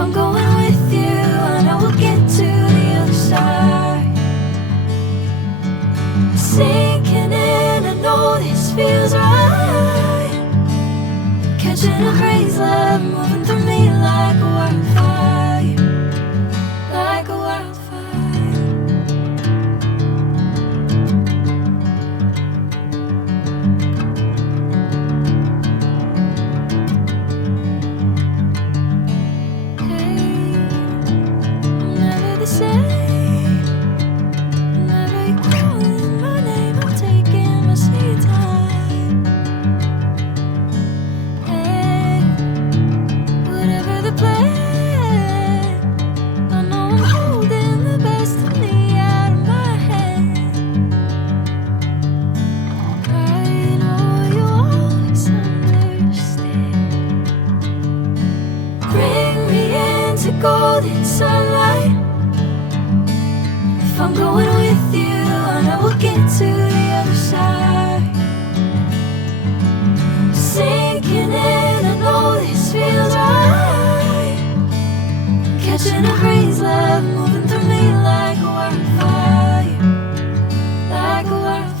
I'm going with you, I know we'll get to the other side. Sinking in, I know this feels right. Catching a crazy love, moving through me like a wildfire, like a wildfire. Golden sunlight. If I'm going with you, I know we'll get to the other side. Sinking in, I know this feels right. Catching a crazy love, moving through me like a wildfire, like a wildfire.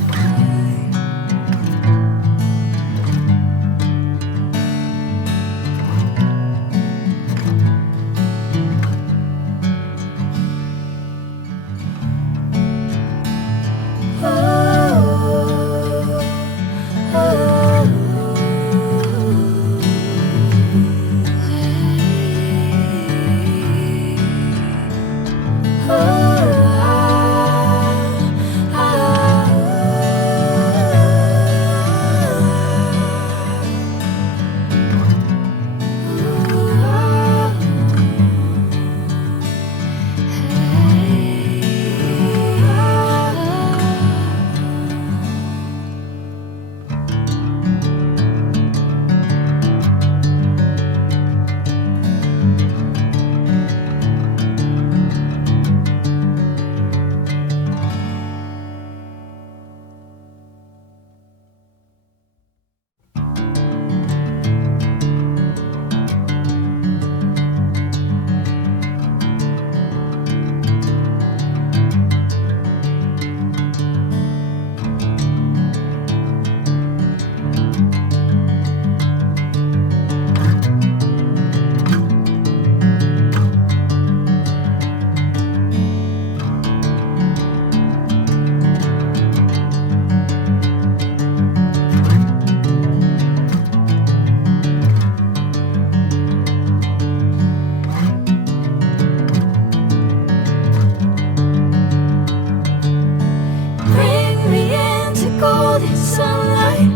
Sunlight.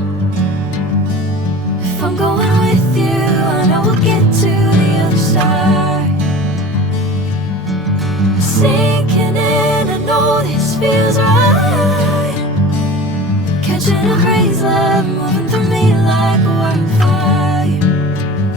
If I'm going with you, I know we'll get to the other side. Sinking in, I know this feels right. Catching a crazy love.